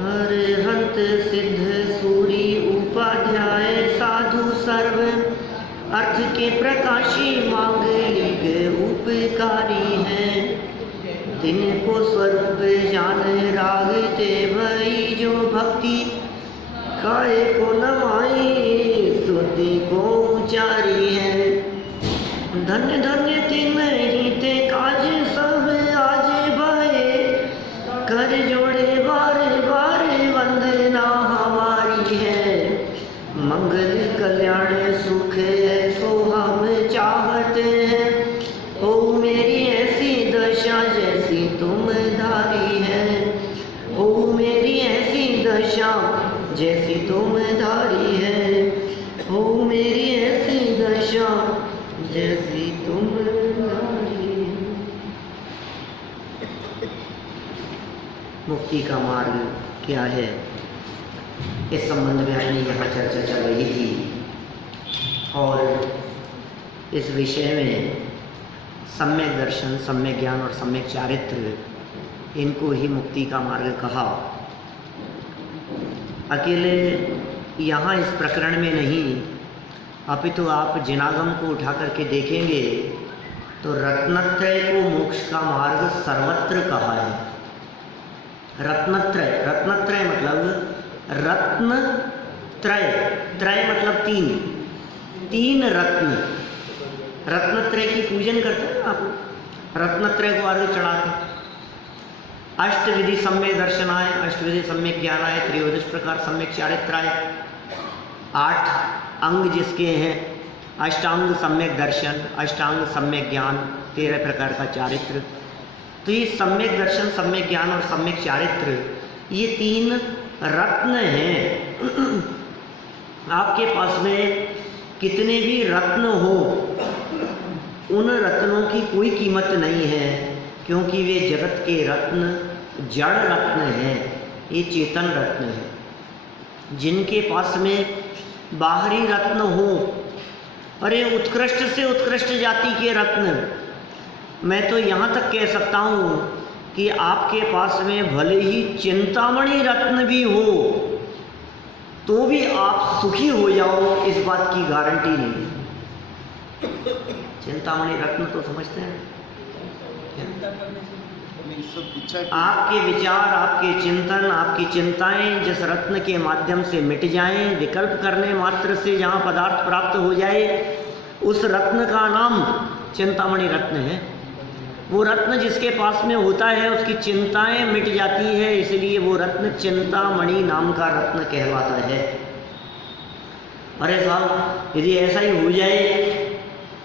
हरिहंत सिद्ध सूरी उपाध्याय साधु सर्व अर्थ के प्रकाशी मांगलिक उपकारी हैं। दिन को स्वरूप जान रागते भई जो भक्ति काय को नमाई स्तुति को उचारी है। धन्य धन्य तिन ही ते काज सब आज भये कर जोड़े बार बार वंदना हमारी है। मंगल कल्याण सुख ऐसो हम चाहते हैं। हो मेरी ऐसी दशा जैसी तुम धारी है। हो मेरी ऐसी दशा जैसी तुम धारी है। हो मेरी ऐसी दशा जैसी तुम धारी है। मुक्ति का मार्ग क्या है, इस संबंध में अपनी यहाँ चर्चा चल रही थी और इस विषय में सम्यक दर्शन, सम्यक ज्ञान और सम्यक चारित्र, इनको ही मुक्ति का मार्ग कहा। अकेले यहाँ इस प्रकरण में नहीं, अपितु आप जिनागम को उठा करके देखेंगे तो रत्नत्रय को मोक्ष का मार्ग सर्वत्र कहा है। रत्नत्रय, रत्नत्रय मतलब रत्न त्रय, त्रय मतलब तीन, तीन रत्न, रत्नत्रय की पूजन करते हैं आप, रत्नत्रय को अर्घ चढ़ाते। अष्टविधि सम्यक दर्शन आए, अष्टविधि सम्यक ज्ञान आए, त्रयोदश प्रकार सम्यक चारित्र आए, 8 अंग जिसके हैं, अष्टांग सम्यक दर्शन, अष्टांग सम्यक ज्ञान, 13 प्रकार का चारित्र। तो ये सम्यक दर्शन, सम्यक ज्ञान और सम्यक चारित्र, ये 3 रत्न हैं। आपके पास में कितने भी रत्न हो, उन रत्नों की कोई कीमत नहीं है, क्योंकि वे जगत के रत्न जड़ रत्न हैं, ये चेतन रत्न हैं। जिनके पास में बाहरी रत्न हो, अरे उत्कृष्ट से उत्कृष्ट जाति के रत्न, मैं तो यहाँ तक कह सकता हूँ कि आपके पास में भले ही चिंतामणि रत्न भी हो तो भी आप सुखी हो जाओ, इस बात की गारंटी नहीं। चिंतामणि रत्न तो समझते हैं, आपके विचार, आपके चिंतन, आपकी चिंताएं जिस रत्न के माध्यम से मिट जाएं, विकल्प करने मात्र से जहाँ पदार्थ प्राप्त हो जाए, उस रत्न का नाम चिंतामणि रत्न है। वो रत्न जिसके पास में होता है उसकी चिंताएं मिट जाती है, इसलिए वो रत्न चिंतामणि नाम का रत्न कहलाता है। अरे साहब, यदि ऐसा ही हो जाए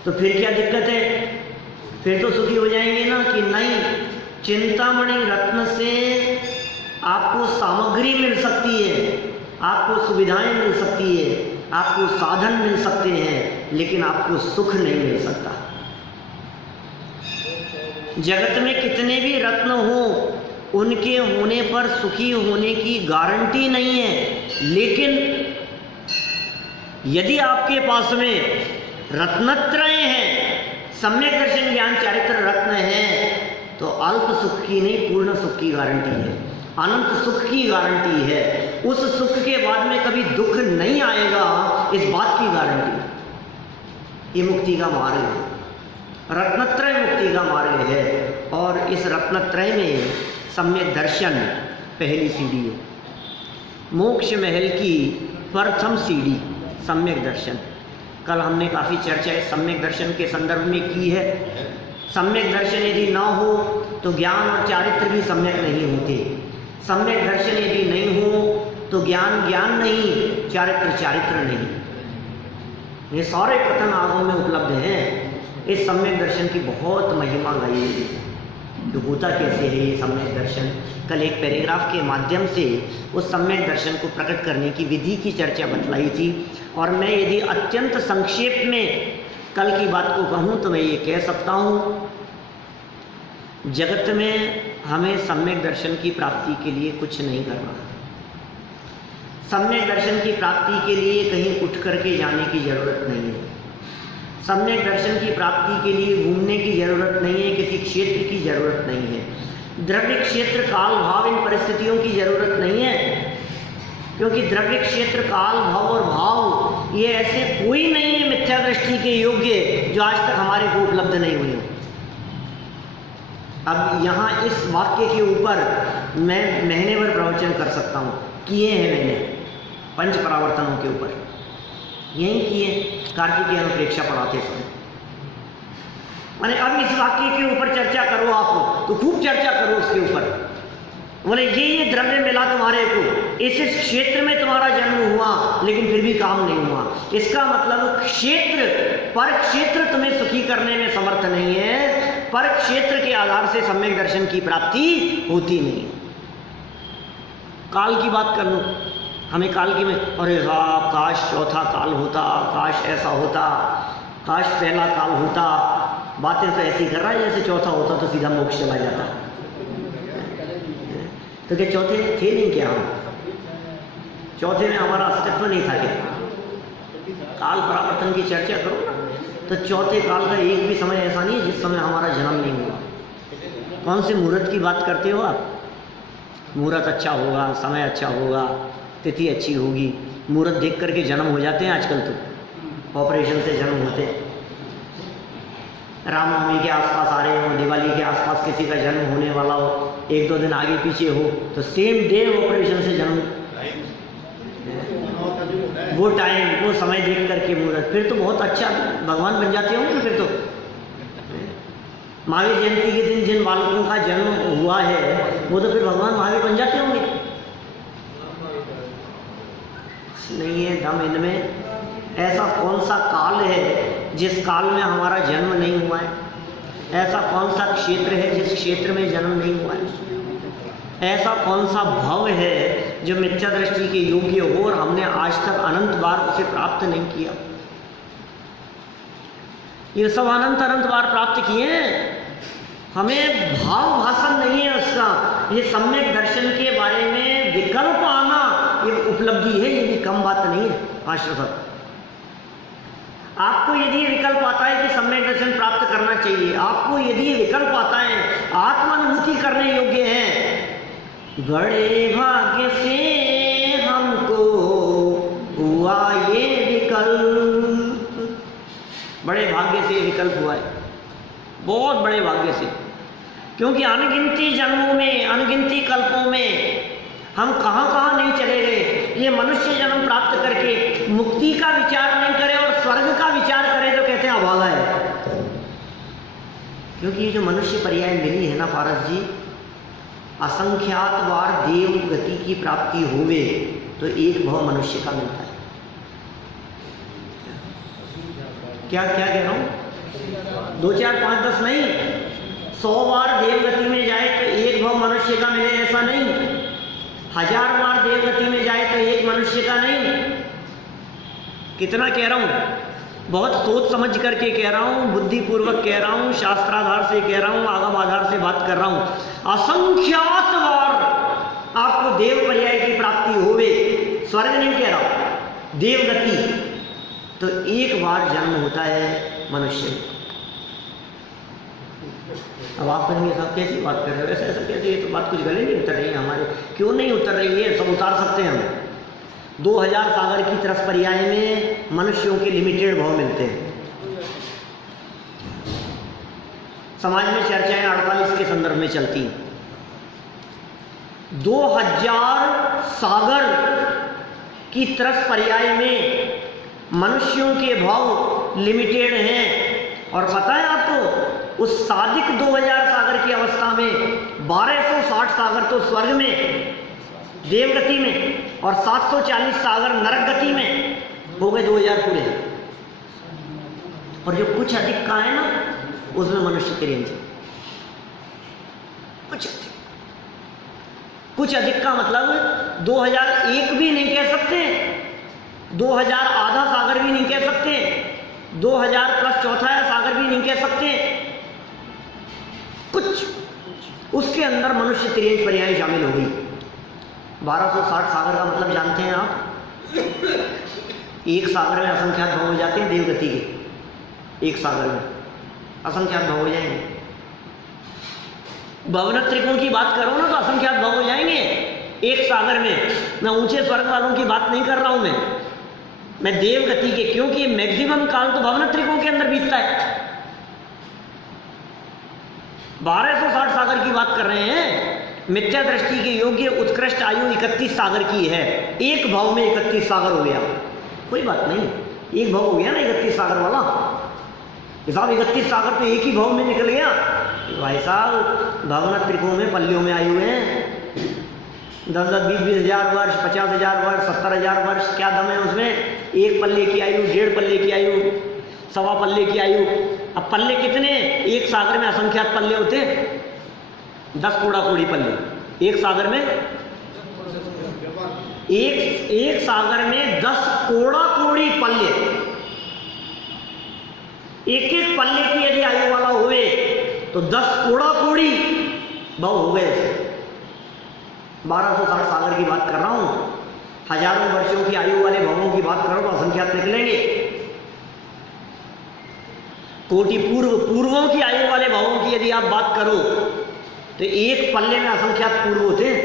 तो फिर क्या दिक्कत है, फिर तो सुखी हो जाएंगे ना। कि नहीं, चिंतामणि रत्न से आपको सामग्री मिल सकती है, आपको सुविधाएं मिल सकती है, आपको साधन मिल सकते हैं, लेकिन आपको सुख नहीं मिल सकता। जगत में कितने भी रत्न हो, उनके होने पर सुखी होने की गारंटी नहीं है। लेकिन यदि आपके पास में रत्नत्रय हैं, सम्यक दर्शन ज्ञान चारित्र रत्न है, तो अल्प सुख की नहीं, पूर्ण सुख की गारंटी है, अनंत सुख की गारंटी है। उस सुख के बाद में कभी दुख नहीं आएगा, इस बात की गारंटी। ये मुक्ति का मार्ग है, रत्नत्रय मुक्ति का मार्ग है। और इस रत्नत्रय में सम्यक दर्शन पहली सीढ़ी है, मोक्ष महल की प्रथम सीढ़ी सम्यक दर्शन। कल हमने काफ़ी चर्चा इस सम्यक दर्शन के संदर्भ में की है। सम्यक दर्शन यदि ना हो तो ज्ञान और चारित्र भी सम्यक नहीं होते। सम्यक दर्शन यदि नहीं हो तो ज्ञान ज्ञान नहीं, चारित्र चारित्र नहीं। ये सारे कथन आगम में उपलब्ध हैं। इस सम्यक दर्शन की बहुत महिमा गाई है। तो होता कैसे है ये सम्यक दर्शन, कल एक पैराग्राफ के माध्यम से उस सम्यक दर्शन को प्रकट करने की विधि की चर्चा बतलाई थी। और मैं यदि अत्यंत संक्षेप में कल की बात को कहूँ तो मैं ये कह सकता हूँ, जगत में हमें सम्यक दर्शन की प्राप्ति के लिए कुछ नहीं करना। सम्यक दर्शन की प्राप्ति के लिए कहीं उठ करके जाने की जरूरत नहीं है। सम्यक दर्शन की प्राप्ति के लिए घूमने की जरूरत नहीं है, किसी क्षेत्र की जरूरत नहीं है। द्रव्य क्षेत्र काल भाव इन परिस्थितियों की जरूरत नहीं है, क्योंकि द्रव्य क्षेत्र काल भाव और भाव ये ऐसे कोई नहीं है मिथ्या दृष्टि के योग्य जो आज तक हमारे को उपलब्ध नहीं हुए। अब यहाँ इस वाक्य के ऊपर मैं महीने भर प्रवचन कर सकता हूँ, किए हैं मैंने पंच परावर्तनों के ऊपर, यही किए कार्तिकीय अनुप्रेक्षा पढ़ाते समय। माने अब इस वाक्य के ऊपर चर्चा करो आप, तो खूब चर्चा करो उसके ऊपर। बोले ये द्रव्य मिला तुम्हारे को, इस क्षेत्र में तुम्हारा जन्म हुआ, लेकिन फिर भी काम नहीं हुआ। इसका मतलब क्षेत्र पर क्षेत्र तुम्हें सुखी करने में समर्थ नहीं है, पर क्षेत्र के आधार से सम्यक दर्शन की प्राप्ति होती नहीं। काल की बात कर लो, हमें काल की में अरे साहब काश चौथा काल होता, काश ऐसा होता, काश पहला काल होता। बातें तो ऐसी कर रहा है जैसे चौथा होता तो सीधा मोक्ष चला जाता। तो क्या चौथे थे नहीं क्या? हम चौथे में हमारा अस्तित्व नहीं था क्या? काल परावर्तन की चर्चा करो ना, तो चौथे काल का एक भी समय ऐसा नहीं है जिस समय हमारा जन्म नहीं हुआ। कौन से मुहूर्त की बात करते हो आप? मुहूर्त अच्छा होगा, समय अच्छा होगा, तिथि अच्छी होगी, मुहूर्त देख करके जन्म हो जाते हैं आजकल तो, ऑपरेशन से जन्म होते हैं। रामनवमी के आसपास आ रहे हो, दिवाली के आसपास किसी का जन्म होने वाला हो, एक दो दिन आगे पीछे हो, तो सेम डे ऑपरेशन से जन्म, वो टाइम वो समय देख करके मुहूर्त, फिर तो बहुत अच्छा भगवान बन जाते होंगे। फिर तो महावीर जयंती के दिन जिन बालकों का जन्म हुआ है वो तो फिर भगवान महावीर बन जाते होंगे। नहीं है दम इनमें। ऐसा कौन सा काल है जिस काल में हमारा जन्म नहीं हुआ है? ऐसा कौन सा क्षेत्र है जिस क्षेत्र में जन्म नहीं हुआ है? ऐसा कौन सा भव है जो मिथ्या दृष्टि के योग्य हो और हमने आज तक अनंत बार उसे प्राप्त नहीं किया? ये सब अनंत बार प्राप्त किए हैं, हमें भाव भाषण नहीं है उसका। ये सम्यक दर्शन के बारे में विकल्प आना ये उपलब्धि है, ये भी कम बात नहीं है। आश्रय साहब, आपको यदि ये विकल्प आता है कि सम्यक दर्शन प्राप्त करना चाहिए, आपको यदि ये विकल्प आता है, आत्मानुभूति करने योग्य है, बड़े भाग्य से हमको हुआ ये विकल्प, बड़े भाग्य से विकल्प हुआ है, बहुत बड़े भाग्य से। क्योंकि अनगिनती जन्मों में, अनगिनती कल्पों में हम कहाँ कहाँ नहीं चले गए। ये मनुष्य जन्म प्राप्त करके मुक्ति का विचार नहीं करे और स्वर्ग का विचार करे तो कहते हैं अभागा है। क्योंकि ये जो मनुष्य पर्याय मिली है ना पारस जी, असंख्यात बार देव गति की प्राप्ति होवे तो एक भव मनुष्य का मिलता है। क्या क्या कह रहा हूं? 2 4 5 10 नहीं, 100 बार देव गति में जाए तो एक भव मनुष्य का मिले ऐसा नहीं, 1000 बार देव गति में जाए तो एक मनुष्य का नहीं। कितना कह रहा हूं? बहुत सोच समझ करके कह रहा हूं, बुद्धिपूर्वक कह रहा हूं, शास्त्राधार से कह रहा हूं, आगम आधार से बात कर रहा हूं। असंख्यात बार आपको देव पर्याय की प्राप्ति होवे, स्वर्ग नहीं कह रहा, देव गति, तो एक बार जन्म होता है मनुष्य। अब आप कहेंगे साहब कैसी बात कर रहे हो, ऐसा ऐसा कैसे, ये तो बात कुछ गले नहीं उतर रही है हमारे। क्यों नहीं उतर रही है? सब उतार सकते हैं हम। 2000 सागर की तरफ पर्याय में मनुष्यों के लिमिटेड भाव मिलते हैं। समाज में चर्चाएं 48 के संदर्भ में चलती हैं। 2000 सागर की तरफ पर्याय में मनुष्यों के भाव लिमिटेड हैं। और पता है आपको, उस सादिक 2000 सागर की अवस्था में 1260 सागर तो स्वर्ग में देवगति में और 740 सागर नरक गति में हो गए 2000 पूरे। और जो कुछ अधिक का है ना, उसमें मनुष्य की रेंज, कुछ अधिक का मतलब 2001 भी नहीं कह सकते, 2000 आधा सागर भी नहीं कह सकते, 2000 प्लस चौथा सागर भी नहीं कह सकते। कुछ उसके अंदर मनुष्य त्रियंश पर्याय शामिल हो गई। 1260 सागर का मतलब जानते हैं आप? एक सागर में असंख्यात भाव हो जाते हैं देवगति के, एक सागर में असंख्यात भाव हो जाएंगे। भवनत त्रिकोण की बात करो ना तो असंख्यात भव हो जाएंगे एक सागर में। मैं ऊंचे स्वर्ग वालों की बात नहीं कर रहा हूं, मैं देव गति के, क्योंकि मैक्सिमम काल तो भवनत त्रिकोण के अंदर बीतता है। 1260 सागर की बात कर रहे हैं। मिथ्या दृष्टि के योग्य उत्कृष्ट आयु 31 सागर की है। एक भाव में 31 सागर हो गया, कोई बात नहीं, एक भाव हो गया ना 31 सागर वाला हिसाब। 31 सागर तो एक ही भाव में निकल गया भाई साहब। भवनत त्रिकोण में पल्लियों में आयु है 10-10, 20-20 हजार वर्ष, 50 हजार वर्ष, 70 हजार वर्ष, क्या दम है उसमें। एक पल्ले की आयु, 1.5 पल्ले की आयु, 1.25 पल्ले की आयु। अब पल्ले कितने, एक सागर में असंख्यात पल्ले होते हैं, 10 कोड़ा कोड़ी पल्ले एक सागर में। एक सागर में 10 कोड़ा कोड़ी पल्ले, एक एक पल्ले की यदि आयु वाला हुए तो 10 कोड़ा कोड़ी भाव हो गए। 1260 सागर की बात कर रहा हूं, हजारों वर्षों की आयु वाले भवों की बात करो तो असंख्यात निकलेंगे। कोटि पूर्वों की आयु वाले भवों की यदि आप बात करो तो एक पल्ले में असंख्यात पूर्व होते हैं,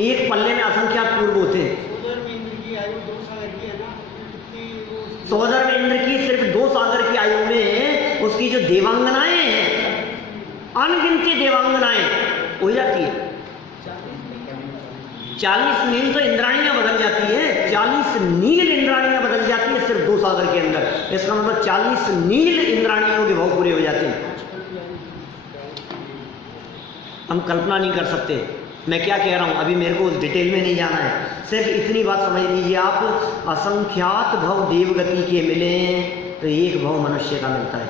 एक पल्ले में असंख्यात पूर्व होते हैं। सोदर में इंद्र की सिर्फ 2 सागर की आयु में उसकी जो देवांगनाएं हैं, अनगिनती देवांगनाएं हो जाती है। 40 नील तो इंद्राणियां बदल जाती है, 40 नील इंद्राणियां बदल जाती है सिर्फ 2 सागर के अंदर। इसका मतलब 40 नील इंद्राणियों के भाव पूरे हो जाते हैं। हम कल्पना नहीं कर सकते मैं क्या कह रहा हूं, अभी मेरे को डिटेल में नहीं जाना है, सिर्फ इतनी बात समझ लीजिए आप। असंख्यात भव देवगति के मिले तो एक भव मनुष्य का मिलता है।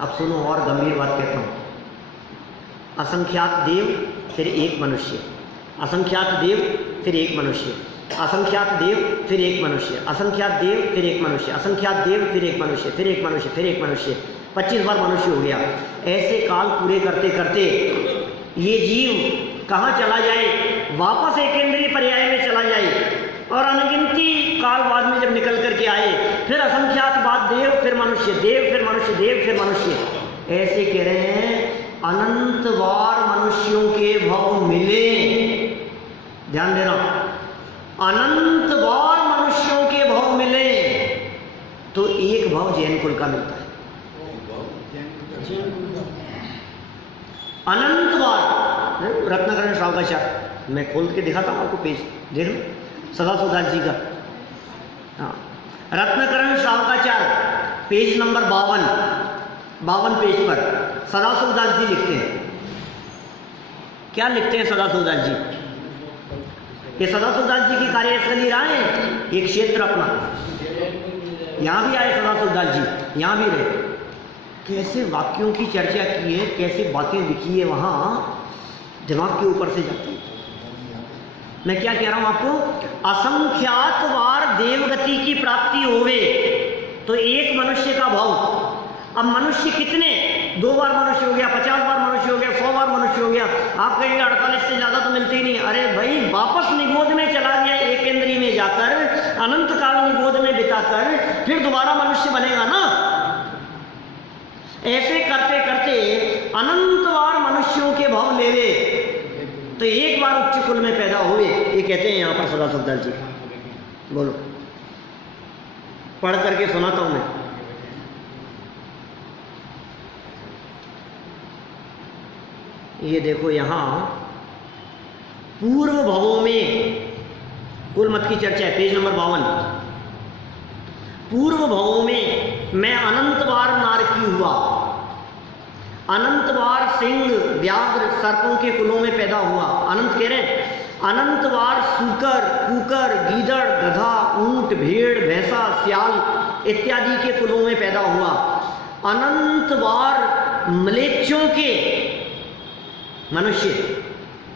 अब सुनो और गंभीर बात कहता हूं। असंख्यात देव फिर एक मनुष्य, असंख्यात देव फिर एक मनुष्य, असंख्यात देव फिर एक मनुष्य, असंख्यात देव फिर एक मनुष्य, असंख्यात देव फिर एक मनुष्य, फिर एक मनुष्य, फिर एक मनुष्य, 25 बार मनुष्य हो गया। ऐसे काल पूरे करते करते ये जीव कहाँ चला जाए, वापस एक इंद्रिय पर्याय में चला जाए और अनगिनती काल बाद में जब निकल करके आए फिर असंख्यात बाद देव फिर मनुष्य, देव फिर मनुष्य, देव फिर मनुष्य। ऐसे कह रहे हैं अनंत बार मनुष्यों के भव मिले, ध्यान देना, अनंत बार मनुष्यों के भव मिले तो एक भव जैन कुल का मिलता है। अनंत बार रत्नाकरण श्रावकाचार्य, मैं खोल के दिखाता हूं आपको, पेज देख लो, सदाशिवदास जी का। हाँ, रत्नाकरण श्रावकाचार्य पेज नंबर 52 पेज पर सदाशिवदास जी लिखते हैं। क्या लिखते हैं सदाशिवदास जी? ये सदाशिवदास जी की कार्यस्थली रहा है, एक क्षेत्र अपना, यहां भी आए सदाशिवदास जी, यहां भी रहे। कैसे वाक्यों की चर्चा की है, कैसे बातें लिखी है, वहां दिमाग के ऊपर से जाती है। मैं क्या कह रहा हूं आपको, असंख्यात बार देवगति की प्राप्ति होवे तो एक मनुष्य का भाव। अब मनुष्य कितने, 2 बार मनुष्य हो गया, 50 बार मनुष्य हो गया, 100 बार मनुष्य हो गया। आप कहेंगे 48 से ज्यादा तो मिलते ही नहीं। अरे भाई, वापस निगोद में चला गया, एक इंद्रिय में जाकर अनंत काल निगोद में बिताकर फिर दोबारा मनुष्य बनेगा ना। ऐसे करते करते अनंत बार मनुष्यों के भाव ले ले तो एक बार उच्च कुल में पैदा हुए, ये कहते हैं यहां पर सदाशिवदास जी। बोलो, पढ़ करके सुनाता हूं मैं। ये देखो यहां पूर्व भवों में कुल मत की चर्चा है, पेज नंबर 52। पूर्व भवों में मैं अनंत बार नारकी हुआ, अनंत बार सिंह व्याघ्र सर्पों के कुलों में पैदा हुआ। अनंत कह रहे हैं, अनंत बार सूकर, कुकर, गीदड़, गधा, ऊंट, भेड़, भैंसा, सियाल इत्यादि के कुलों में पैदा हुआ। अनंत बार म्लेच्छों के मनुष्य,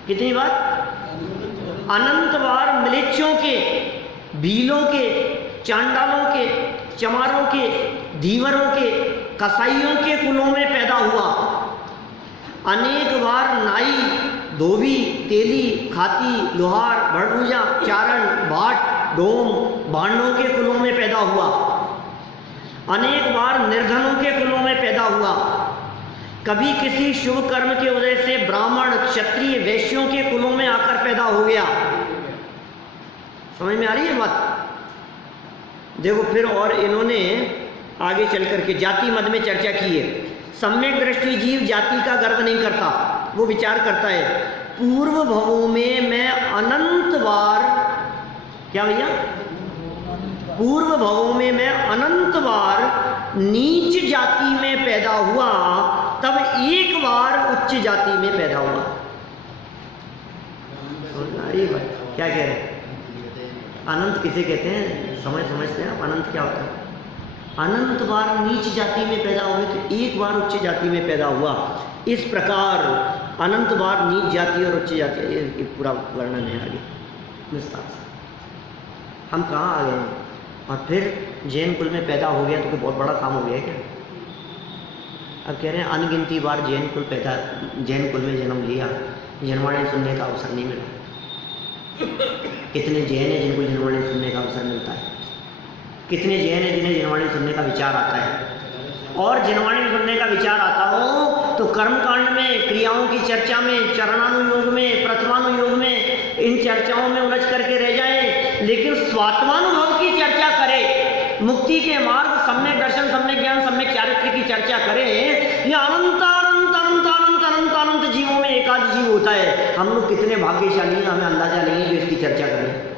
कितनी बार? अनंत बार म्लेच्छों के, भीलों के, चांडालों के, चमारों के, धीवरों के, कसाईयों के कुलों में पैदा हुआ। अनेक बार नाई, धोबी, तेली, खाती, लोहार, भड़भुजा, चारण, भाट, डोम, भांडों के कुलों में पैदा हुआ। अनेक बार निर्धनों के कुलों में पैदा हुआ। कभी किसी शुभ कर्म की वजह से ब्राह्मण क्षत्रिय वैश्यों के कुलों में आकर पैदा हो गया। समझ में आ रही है बात? देखो फिर और इन्होंने आगे चल करके जाति मत में चर्चा की है। सम्यक दृष्टि जीव जाति का गर्व नहीं करता, वो विचार करता है पूर्व भवों में मैं अनंत बार, क्या भैया, पूर्व भवों में मैं अनंत बार नीच जाति में पैदा हुआ, तब एक बार उच्च जाति में पैदा हुआ। क्या कह रहे हैं? अनंत किसे कहते हैं? समझते हैं आप अनंत क्या होता है? अनंत बार नीच जाति में पैदा हुए तो एक बार उच्च जाति में पैदा हुआ। इस प्रकार अनंत बार नीच जाति और उच्च जाति, ये पूरा वर्णन है आगे विस्तार से। हम कहाँ आ गए हैं? और फिर जैन कुल में पैदा हो गया तो कोई बहुत बड़ा काम हो गया क्या? अब कह रहे हैं अनगिनती बार जैन कुल में जन्म लिया, जनवाणी सुनने का अवसर नहीं मिला। कितने जैन हैं जिनको जनवाणी सुनने का अवसर मिलता है? कितने जैन हैं जिन्हें जनवाणी सुनने का विचार आता है? और जनवाणी सुनने का विचार आता हो तो कर्मकांड में, क्रियाओं की चर्चा में, चरणानुयोग में, प्रथमानुयोग में, इन चर्चाओं में उलझ करके रह जाए, लेकिन स्वात्मानुभव की चर्चा करे, मुक्ति के मार्ग, सम्यक दर्शन, सम्यक ज्ञान, सम्यक चारित्र की चर्चा करे। ये अनंत अनंत अनंत अनंत अनंत अनंत जीवों में एक आध जीव होता है। हम लोग कितने भाग्यशाली हैं, हमें अंदाजा नहीं है जो इसकी चर्चा करें,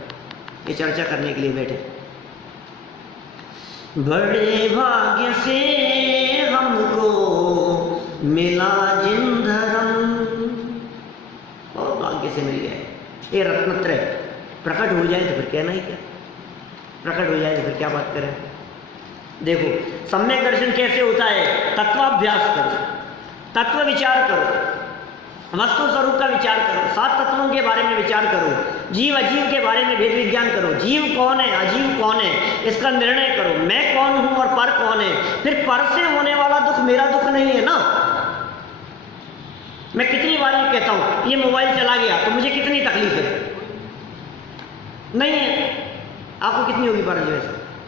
ये चर्चा करने के लिए बैठे। बड़े भाग्य से हमको मिला जिन धर्म, और भाग्य से मिल गया। ये रत्नत्रय प्रकट हो जाए तो फिर कहना ही क्या, प्रकट हो जाए तो फिर क्या बात करें। देखो सम्यक दर्शन कैसे होता है? तत्वाभ्यास करो, तत्व विचार करो, वस्तु स्वरूप का विचार करो, 7 तत्वों के बारे में विचार करो, जीव अजीव के बारे में भेद विज्ञान करो, जीव कौन है, अजीव कौन है, इसका निर्णय करो, मैं कौन हूं और पर कौन है। फिर पर से होने वाला दुख मेरा दुख नहीं है ना। मैं कितनी बार ये कहता हूं ये मोबाइल चला गया तो मुझे कितनी तकलीफ है? नहीं है। आपको कितनी होगी पर जो?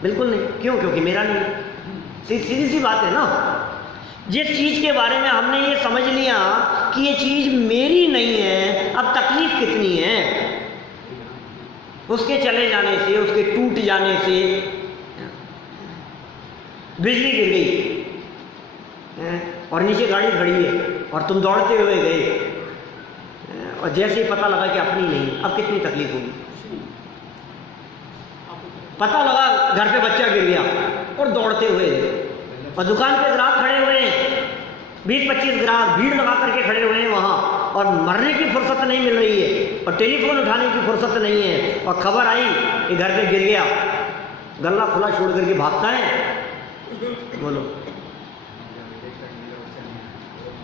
बिल्कुल नहीं। क्यों? क्योंकि मेरा नहीं है। सीधी सी बात है ना। जिस चीज के बारे में हमने ये समझ लिया कि ये चीज मेरी नहीं है, अब तकलीफ कितनी है? उसके चले जाने से, उसके टूट जाने से, बिजली गिर गई और नीचे गाड़ी खड़ी है और तुम दौड़ते हुए गए और जैसे ही पता लगा कि अपनी नहीं, अब कितनी तकलीफ होगी? पता लगा घर पे बच्चा गिर गया और दौड़ते हुए गए और दुकान पे ग्राहक खड़े हुए हैं, 20-25 ग्राहक भीड़ लगा करके खड़े हुए हैं वहां, और मरने की फुर्सत नहीं मिल रही है और टेलीफोन उठाने की फुर्सत नहीं है, और खबर आई कि घर पे गिर गया, गल्ला खुला छोड़ करके भागता है। बोलो,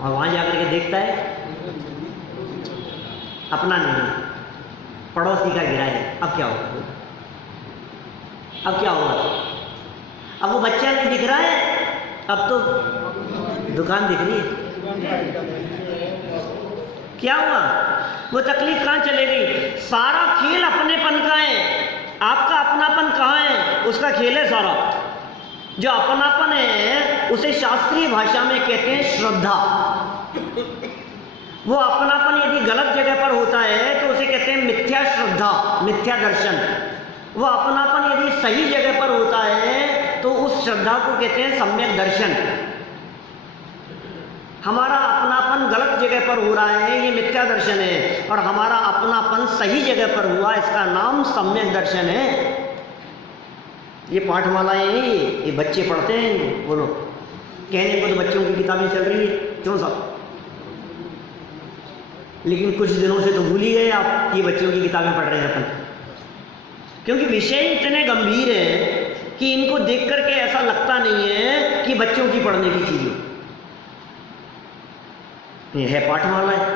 और वहां जाकर के देखता है अपना नहीं, पड़ोसी का गिरा है। अब क्या होगा? अब क्या होगा? अब वो बच्चा नहीं दिख रहा है, अब तो दुकान दिख रही है। क्या हुआ? वो तकलीफ कहाँ चले गई? सारा खेल अपनेपन का है, आपका अपनापन कहाँ है? उसका खेल है सारा। जो अपनापन है उसे शास्त्रीय भाषा में कहते हैं श्रद्धा। वो अपनापन यदि गलत जगह पर होता है तो उसे कहते हैं मिथ्या श्रद्धा, मिथ्या दर्शन। वो अपनापन यदि सही जगह पर होता है तो उस श्रद्धा को कहते हैं सम्यक दर्शन। हमारा अपनापन गलत जगह पर हो रहा है, ये मिथ्या दर्शन है, और हमारा अपनापन सही जगह पर हुआ, इसका नाम सम्यक दर्शन है। ये पाठमालाएं हैं, ये बच्चे पढ़ते हैं। बोलो, कहने को तो बच्चों की किताबें चल रही है, क्यों साहब? लेकिन कुछ दिनों से तो भूल ही गए आप, ये बच्चों की किताबें पढ़ रहे हैं अपन, क्योंकि विषय इतने गंभीर हैं कि इनको देख करके ऐसा लगता नहीं है कि बच्चों की पढ़ने की चीज हो। ये है पाठमाला है,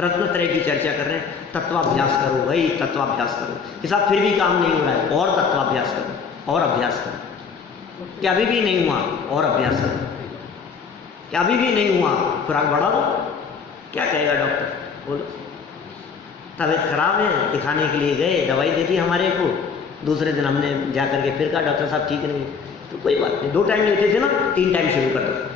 रत्नत्रय की चर्चा कर रहे हैं। तत्वाभ्यास करो भाई, तत्वाभ्यास करो। कि साहब फिर भी काम नहीं हो रहा है, और तत्वाभ्यास करो, और अभ्यास करो। कि अभी भी नहीं हुआ, और अभ्यास करो। कि अभी भी नहीं हुआ, खुराक बढ़ा दो। क्या कहेगा डॉक्टर? बोलो, तबीयत खराब है, दिखाने के लिए गए, दवाई दे दी हमारे को, दूसरे दिन हमने जा करके फिर कहा डॉक्टर साहब ठीक नहीं। तो कोई बात नहीं, 2 टाइम लेते थे ना, 3 टाइम शुरू कर दो।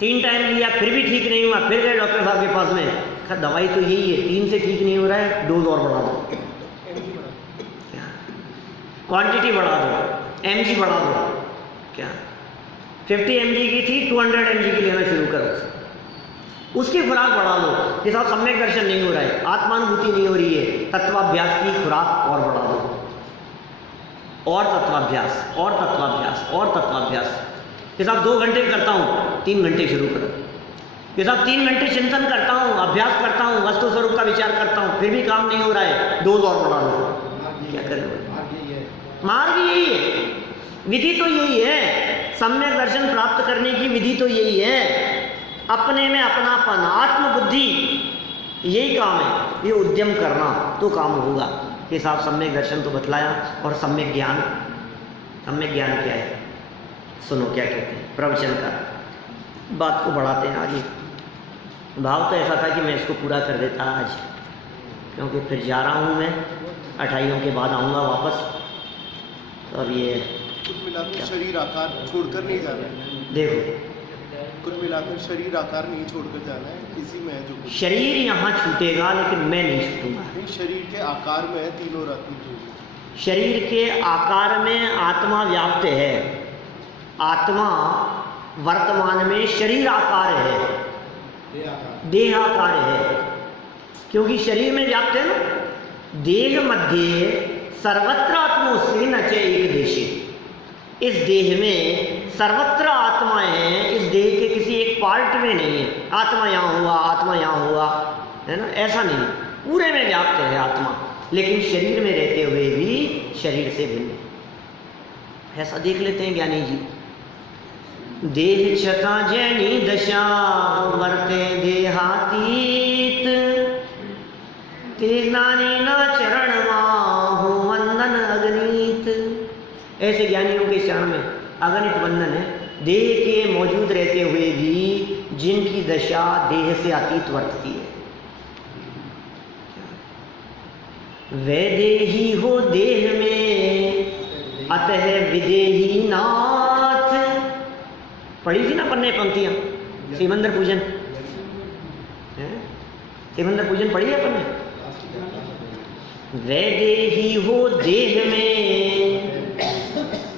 3 टाइम लिया फिर भी ठीक नहीं हुआ, फिर गए डॉक्टर साहब के पास में, कहा दवाई तो यही है, 3 से ठीक नहीं हो रहा है, डोज और बढ़ा दो, क्वांटिटी बढ़ा दो, mg बढ़ा दो। क्या 50 mg की थी 200 mg की लेना शुरू करो, उसकी खुराक बढ़ा दो कि साहब सम्यक दर्शन नहीं हो रहा है, आत्मानुभूति नहीं हो रही है, तत्वाभ्यास की खुराक और बढ़ा दो, और तत्वाभ्यास और तत्वाभ्यास और तत्वाभ्यास कि साहब 2 घंटे करता हूँ, 3 घंटे शुरू करो कि साहब 3 घंटे चिंतन करता हूँ, अभ्यास करता हूँ, वस्तु स्वरूप का विचार करता हूँ, फिर भी काम नहीं हो रहा है, डोज और बढ़ा दो। क्या करें? मार्ग यही है, विधि तो यही है, सम्यक दर्शन प्राप्त करने की विधि तो यही है, अपने में अपनापन, आत्मबुद्धि, यही काम है। ये उद्यम करना तो काम होगा। ये साहब सम्यक दर्शन तो बतलाया, और सम्यक ज्ञान क्या है? सुनो क्या कहते हैं प्रवचन का, बात को बढ़ाते हैं आगे। भाव तो ऐसा था कि मैं इसको पूरा कर देता आज, क्योंकि फिर जा रहा हूँ मैं, 28 के बाद आऊँगा वापस। तो अब ये कुल मिलाकर शरीर आकार छोड़कर नहीं जाना है। देखो, कुल मिलाकर शरीर आकार नहीं छोड़कर जाना है, इसी में है जो कुछ। शरीर यहाँ छूटेगा लेकिन मैं नहीं छूटूंगा। शरीर के आकार में है तीनों रत्न। शरीर के आकार में आत्मा व्याप्त है, आत्मा वर्तमान में शरीर आकार है, देह आकार है, क्योंकि शरीर में व्याप्त है ना। देह मध्य सर्वत्र आत्मोस्ति नचे एक देशे, इस देह में सर्वत्र आत्माएं हैं, इस देह के किसी एक पार्ट में नहीं है। आत्मा यहाँ हुआ, आत्मा यहाँ हुआ, है ना, ऐसा नहीं, पूरे में व्याप्त है आत्मा, लेकिन शरीर में रहते हुए भी शरीर से भिन्न। ऐसा देख लेते हैं ज्ञानी जी। देह छता जैनी दशा वर्ते देहातीत, तेनानी न चरण माहु वंदन अगणित। ऐसे ज्ञानियों के चरण में अगणित वंदन है। देह के मौजूद रहते हुए भी जिनकी दशा देह से अतीत वर्तती है। वैदेही हो देह में अतः विदेही नाथ। पढ़ी थी ना पन्ने पंक्तियां, सिमंदर पूजन, सिमंदर पूजन पढ़ी है पन्ने। वैदेही हो देह में,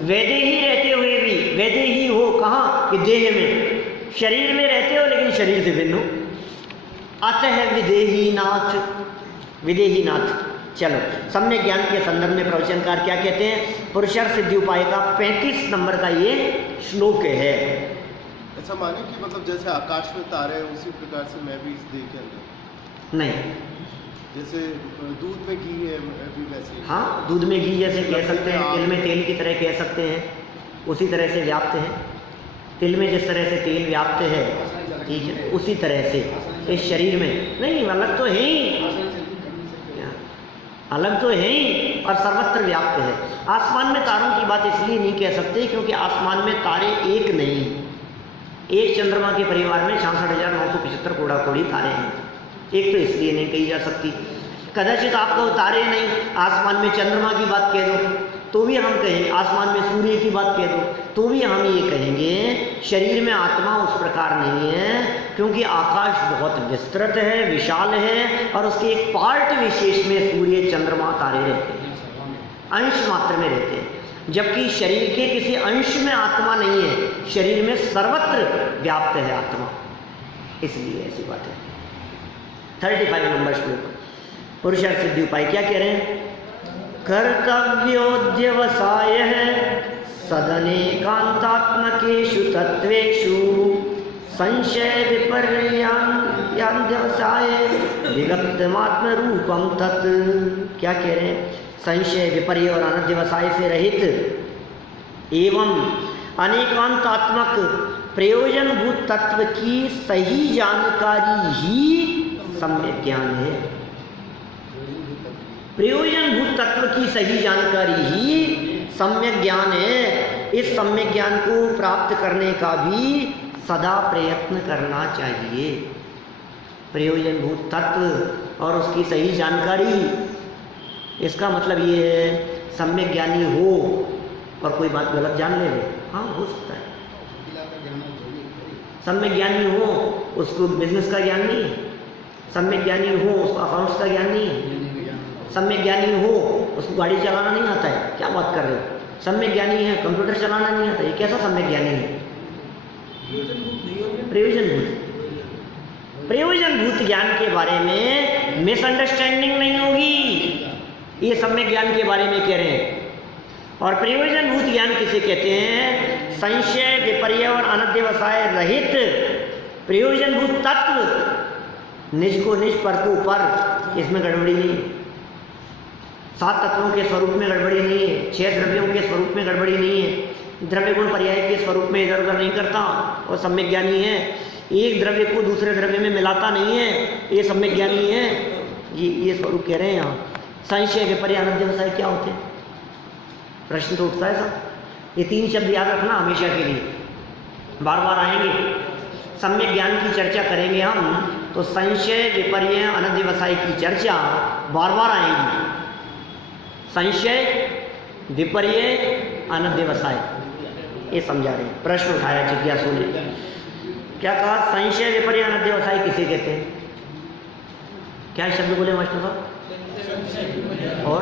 वैदेही रहते हुए भी, वैदेही हो कहाँ कि देह में, शरीर में रहते हो लेकिन शरीर से भिन्न हो। अतः विदेही नाथ, विदेही नाथ। चलो, सम्यक ज्ञान के संदर्भ में प्रवचनकार क्या कहते हैं? पुरुषार्थ सिद्धि उपाय का 35 नंबर का ये श्लोक है। ऐसा माने कि मतलब जैसे आकाश में तारे हैं उसी प्रकार से मैं भी इस देह के अंदर? नहीं, जैसे दूध में घी है अभी वैसे। हाँ, दूध में घी जैसे कह सकते हैं, तिल में तेल की तरह कह सकते हैं, उसी तरह से व्याप्त है। तिल में जिस तरह से तेल व्याप्त है, ठीक है, उसी तरह से इस शरीर में नहीं, अलग तो है ही, अलग तो है ही, और सर्वत्र व्याप्त है। आसमान में तारों की बात इसलिए नहीं कह सकते क्योंकि आसमान में तारे एक नहीं, एक चंद्रमा के परिवार में 66,975 कोड़ा कोड़ी तारे हैं। एक तो इसलिए नहीं कही जा सकती। कदाचित आपको तारे नहीं, आसमान में चंद्रमा की बात कह दो तो भी हम कहेंगे, आसमान में सूर्य की बात कह दो तो भी हम ये कहेंगे। शरीर में आत्मा उस प्रकार नहीं है, क्योंकि आकाश बहुत विस्तृत है, विशाल है, और उसके एक पार्ट विशेष में सूर्य चंद्रमा तारे रहते हैं, अंश मात्र में रहते हैं। जबकि शरीर के किसी अंश में आत्मा नहीं है, शरीर में सर्वत्र व्याप्त है आत्मा, इसलिए ऐसी बात है। 35 नंबर श्लोक, पुरुषार्थ सिद्धि उपाय क्या कह रहे हैं? कर्तव्योद्यवसाय सदनेकांतात्मकेषु तत्वेषु संशय विपर्यान्यवसाय विगतमात्म रूपम तत्। क्या कह रहे हैं? संशय विपर्य और अनध्यवसाय से रहित एवं अनेकांतात्मक प्रयोजनभूत तत्व की सही जानकारी ही सम्यक ज्ञान है। प्रयोजनभूत तत्व की सही जानकारी ही सम्यक ज्ञान है। इस सम्यक ज्ञान को प्राप्त करने का भी सदा प्रयत्न करना चाहिए। प्रयोजनभूत तत्व और उसकी सही जानकारी, इसका मतलब ये है सम्यक ज्ञानी हो और कोई बात गलत जान ले, हाँ हो सकता है। सम्यक ज्ञानी हो उसको बिजनेस का ज्ञान नहीं है, सम्यक ज्ञानी हो उसको अकाउंट्स का ज्ञान नहीं है, सम्यक ज्ञानी हो उसको गाड़ी चलाना नहीं आता है, क्या बात कर रहे हो? सम्यक ज्ञानी है कंप्यूटर चलाना नहीं आता, ये कैसा सम्यक ज्ञानी है? प्रयोजनभूत ज्ञान के बारे में मिसअंडरस्टैंडिंग नहीं होगी, ये सम्यक ज्ञान के बारे में कह रहे हैं। और प्रयोजनभूत ज्ञान किसे कहते हैं? संशय विपर्य और अनध्यवसाय रहित प्रयोजनभूत तत्व, निज को निज पर को पर, इसमें गड़बड़ी नहीं है। 7 तत्वों के स्वरूप में गड़बड़ी नहीं है, 6 द्रव्यों के स्वरूप में गड़बड़ी नहीं है, द्रव्य गुण पर्याय के स्वरूप में इधर उधर नहीं करता और सम्यक ज्ञानी है। एक द्रव्य को दूसरे द्रव्य में मिलाता नहीं है, ये सम्यक ज्ञानी है। ये स्वरूप कह रहे हैं यहाँ। संशय विपर्य अनध्यवसाय क्या होते हैं? प्रश्न तो उठता है सब। ये 3 शब्द याद रखना हमेशा के लिए, बार बार आएंगे। सम्यक ज्ञान की चर्चा करेंगे हम तो संशय विपर्य अनध्यवसाय की चर्चा बार बार आएगी। संशय विपर्य अनध्यवसाय ये समझा रहे हैं। प्रश्न उठाया जिज्ञासु ने, क्या कहा? संशय विपर्य अनध्यवसाय किसे कहते हैं? क्या शब्द बोले मास्टर साहब? और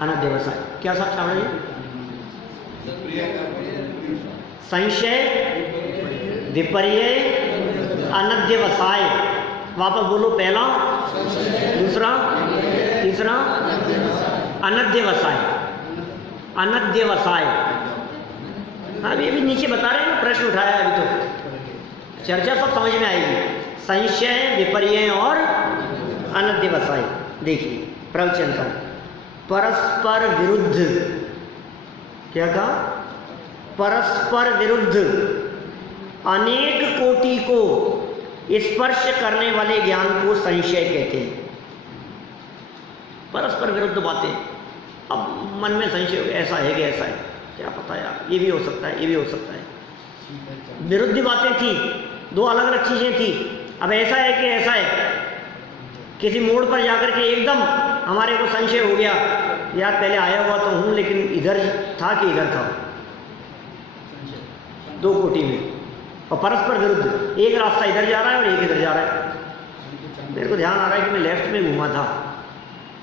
अनध्यवसाय क्या साहब सामने? संशय विपर्य अनध्यवसाय, वापस बोलो। पहला, दूसरा, तीसरा, अनध्यवसाय। अनध्यवसाय, हाँ ये भी नीचे बता रहे हैं ना, प्रश्न उठाया है अभी तो, चर्चा सब समझ में आएगी। संशय विपर्य और अनध्यवसाय। देखिए प्रवचन का परस्पर विरुद्ध, क्या कहा? परस्पर विरुद्ध अनेक कोटि को स्पर्श करने वाले ज्ञान को संशय कहते हैं। परस्पर विरुद्ध बातें, अब मन में संशय हो गया, ऐसा है कि ऐसा है, क्या पता यार, ये भी हो सकता है, ये भी हो सकता है। विरुद्ध बातें थी, 2 अलग अलग चीजें थी। अब ऐसा है कि ऐसा है, किसी मोड़ पर जाकर के एकदम हमारे को संशय हो गया, यार पहले आया हुआ तो हूँ लेकिन इधर था कि इधर था, 2 कोटि में। और परस्पर विरुद्ध, एक रास्ता इधर जा रहा है और एक इधर जा रहा है। मेरे को ध्यान आ रहा है कि मैं लेफ्ट में घूमा था,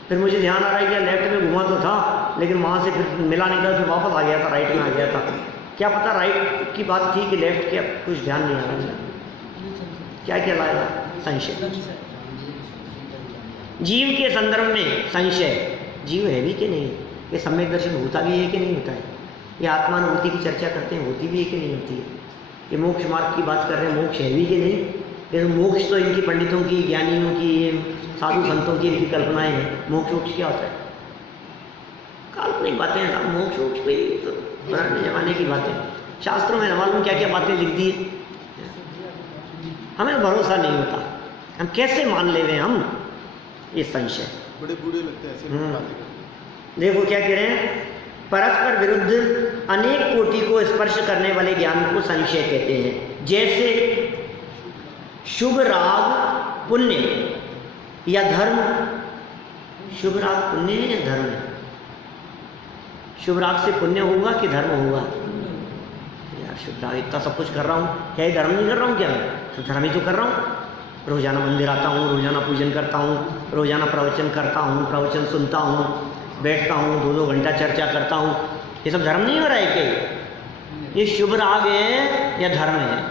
फिर मुझे ध्यान आ रहा है कि लेफ्ट में घूमा तो था लेकिन वहाँ से फिर मिला नहीं था, फिर वापस आ गया था, राइट में आ गया था। क्या पता राइट की बात थी कि लेफ्ट की, अब कुछ ध्यान नहीं आ रहा। क्या क्या लाएगा? संशय। जीव के संदर्भ में संशय, जीव है भी कि नहीं, ये सम्यक दर्शन होता भी है कि नहीं होता है, ये आत्मानुभूति की चर्चा करते हैं, होती भी है कि नहीं होती है, ये मोक्ष मार्ग की बात कर रहे हैं, मोक्ष है भी कि नहीं। ये मोक्ष तो इनकी पंडितों की, ज्ञानियों की, साधु संतों की इनकी कल्पनाएं हैं। मोक्ष क्या होता है? काल्पनिक बातें हैं। मोक्ष कोई तो पुराने जमाने की बातें, शास्त्रों में न मालूम क्या क्या बातें लिख दी, हमें भरोसा नहीं होता, हम कैसे मान ले रहे हैं हम? ये संशय बड़े बुरे लगते हैं ऐसे। देखो क्या कह रहे हैं? परस्पर विरुद्ध अनेक कोटि को स्पर्श करने वाले ज्ञान को संशय कहते हैं। जैसे शुभ राग पुण्य या धर्म। शुभ राग पुण्य है या धर्म है? शुभ राग से पुण्य होगा कि धर्म होगा? यार शुभ राग इतना सब कुछ कर रहा हूँ, क्या ये धर्म नहीं कर रहा हूँ? क्या मैं तो धर्म ही तो कर रहा हूँ। रोजाना मंदिर आता हूँ, रोजाना पूजन करता हूँ, रोजाना प्रवचन करता हूँ, प्रवचन सुनता हूँ, बैठता हूँ, 2-2 घंटा चर्चा करता हूँ, ये सब धर्म नहीं हो रहा है क्या? ये शुभ राग है या धर्म है?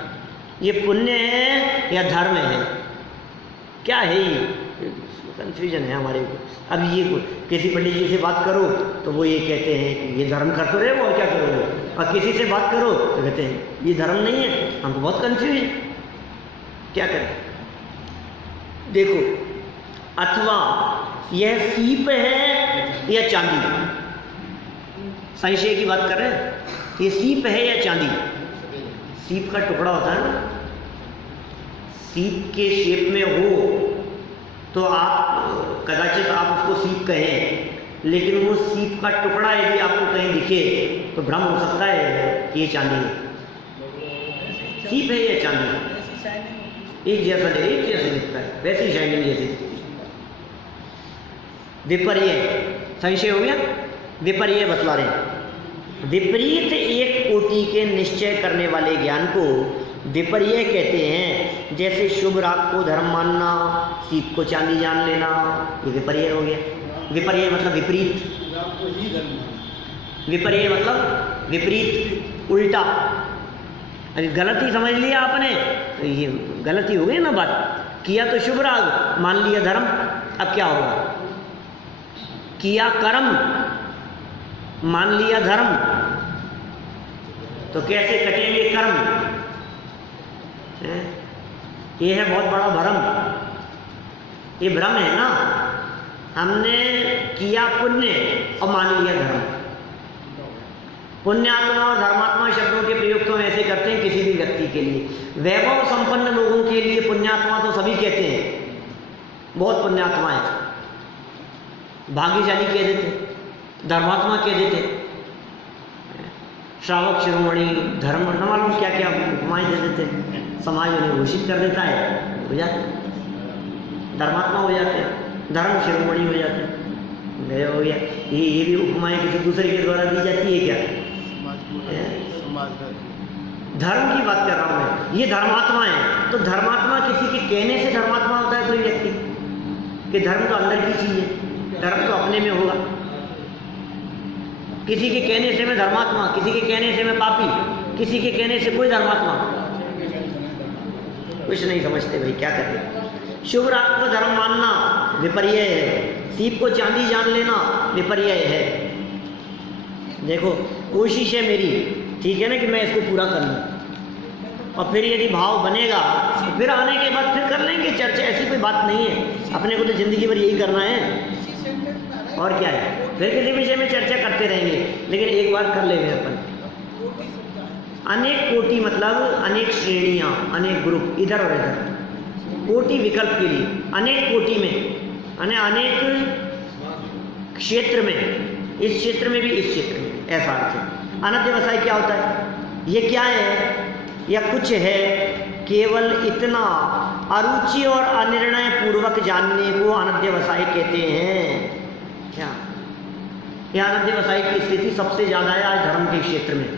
ये पुण्य है या धर्म है? क्या है ये? कंफ्यूजन है हमारे को। अब ये किसी पंडित जी से बात करो तो वो ये कहते हैं कि ये धर्म कर तो रहे हो और क्या करोगे, और किसी से बात करो तो कहते हैं ये धर्म नहीं है। हमको बहुत कंफ्यूज है, क्या करें? देखो, अथवा यह सीप है या चांदी। संशय की बात कर रहे हैं, ये सीप है या चांदी? सीप का टुकड़ा होता है ना, सीप के शेप में हो तो आप कदाचित आप उसको सीप कहें, लेकिन वो सीप का टुकड़ा यदि आपको कहीं दिखे तो भ्रम हो सकता है कि ये चांदी है। सीप है या चांदी? एक जैसा नहीं, एक जैसे दिखता है, वैसी शाइनिंग जैसी दिखती है। विपर्य, संशय हो गया। विपर्य बतला रहे हैं, विपरीत एक कोटि के निश्चय करने वाले ज्ञान को विपर्य कहते हैं। जैसे शुभ राग को धर्म मानना, सीप को चांदी जान लेना, ये विपर्य हो गया। विपर्य मतलब विपरीत, विपर्य मतलब विपरीत, उल्टा। अभी गलती समझ लिया आपने तो ये गलती हो गई ना बात। किया तो शुभ राग, मान लिया धर्म, अब क्या होगा? किया कर्म, मान लिया धर्म, तो कैसे कटेंगे कर्म? ये है बहुत बड़ा भ्रम। ये भ्रम है ना। हमने किया पुण्य और मान लिया धर्म। पुण्यात्मा और धर्मात्मा शब्दों के प्रयोग तो हम ऐसे करते हैं किसी भी व्यक्ति के लिए। वैभव संपन्न लोगों के लिए पुण्यात्मा तो सभी कहते हैं, बहुत पुण्यात्मा है, भाग्यशाली कह देते, धर्मात्मा कह देते, श्रावक शिरोमणि, धर्म, न मालूम क्या क्या उपमाएं दे देते, समाज उन्हें घोषित कर देता है, हो जाते, धर्मात्मा हो जाते हैं, धर्म शिरोमणि हो जाते हैं। हो गया। ये भी उपमाएं किसी दूसरे के द्वारा दी जाती है क्या? धर्म की बात कर रहा हूं मैं। ये धर्मात्मा है। तो धर्मात्मा किसी के कहने से धर्मात्मा होता है कोई व्यक्ति? कि धर्म तो अंदर की चीज है, धर्म तो अपने में होगा। किसी के कहने से मैं धर्मात्मा, किसी के कहने से मैं पापी, किसी के कहने से कोई धर्मात्मा। कुछ नहीं समझते भाई, क्या करते। शुभ राग को धर्म मानना विपर्य है, सीप को चांदी जान लेना विपर्य है। देखो कोशिश है मेरी, ठीक है ना, कि मैं इसको पूरा कर लूँ, और फिर यदि भाव बनेगा तो फिर आने के बाद फिर कर लेंगे चर्चा। ऐसी कोई बात नहीं है, अपने को तो जिंदगी भर यही करना है और क्या है। फिर किसी विषय में चर्चा करते रहेंगे, लेकिन एक बार कर लेंगे अपन। अनेक कोटि मतलब अनेक श्रेणियां, अनेक ग्रुप, इधर और इधर, कोटि विकल्प के लिए, अनेक कोटि में, अनेक क्षेत्र में, इस क्षेत्र में भी, इस क्षेत्र में, ऐसा अर्थ है। अनध्यवसाय क्या होता है? ये क्या है? या कुछ है, केवल इतना अरुचि और अनिर्णय पूर्वक जानने को अनध्यवसाय कहते हैं। क्या यह अनध्यवसाय की स्थिति सबसे ज्यादा है आज धर्म के क्षेत्र में।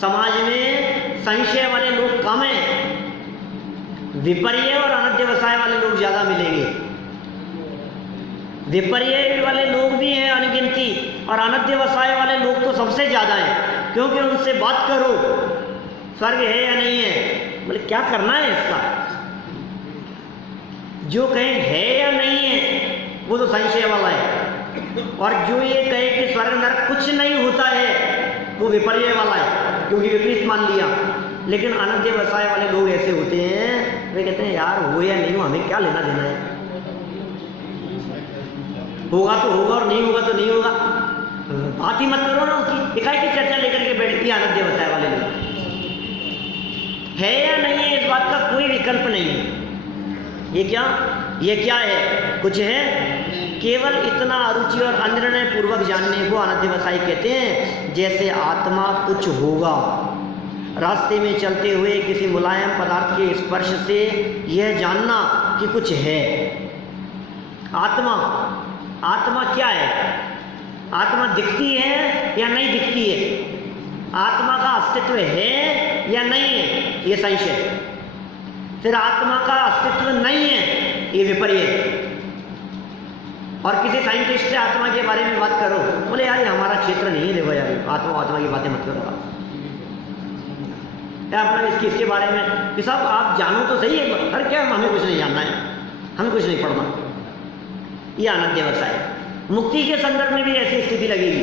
समाज में संशय वाले लोग कम हैं, विपर्य और अनध्यवसाय वाले लोग ज्यादा मिलेंगे। विपर्य वाले लोग भी हैं अनगिनती, और अनध्यवसाय वाले लोग तो सबसे ज्यादा हैं, क्योंकि उनसे बात करो स्वर्ग है या नहीं है, बोले क्या करना है इसका, जो कहे है या नहीं है वो तो संशय वाला है, और जो ये कहे कि स्वर्ग नरक कुछ नहीं होता है वो विपर्य वाला है, क्योंकि विपरीत मान लिया। लेकिन अनध्यवसाय वाले लोग ऐसे होते हैं, वे कहते हैं यार हो या नहीं हो हमें क्या लेना देना है, होगा तो होगा और नहीं होगा तो नहीं होगा, बात ही मत करो ना उसकी। इकाई की चर्चा लेकर के बैठती है अनध्यवसाय वाले लोग। है या नहीं है इस बात का कोई विकल्प नहीं है। ये क्या है? कुछ है, केवल इतना अरुचि और अनिर्णय पूर्वक जानने को अनध्यवसाय कहते हैं। जैसे आत्मा कुछ होगा, रास्ते में चलते हुए किसी मुलायम पदार्थ के स्पर्श से यह जानना कि कुछ है। आत्मा क्या है? आत्मा दिखती है या नहीं दिखती है? आत्मा का अस्तित्व है या नहीं है? ये संशय। फिर आत्मा का अस्तित्व नहीं है, ये विपर्य। और किसी साइंटिस्ट से आत्मा के बारे में बात करो, बोले यार ये हमारा क्षेत्र नहीं है, देखो यार आत्मा की बातें मत करो। अपना इसके बारे में कि साहब आप जानो तो सही है, अरे क्या हमें कुछ नहीं जानना है, हमें कुछ नहीं पढ़ना। यह अनध्यवसाय। मुक्ति के संदर्भ में भी ऐसी स्थिति लगेगी।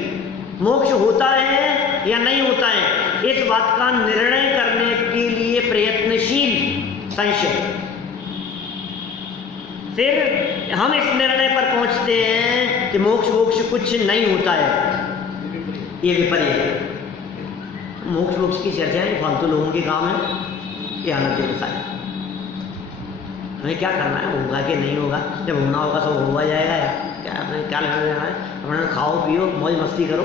मोक्ष होता है या नहीं होता है, इस बात का निर्णय करने के लिए प्रयत्नशील संशय। फिर हम इस निर्णय पर पहुंचते हैं कि मोक्ष कुछ नहीं होता है, ये विपर्य है। मोक्ष की चर्चाएं फालतू लोगों के काम है, ये अनध्यवसाय। हमें क्या करना है, होगा कि नहीं होगा, जब होना होगा सब हुआ जाएगा यार, क्या लेना देना है। अपने खाओ पियो मौज मस्ती करो,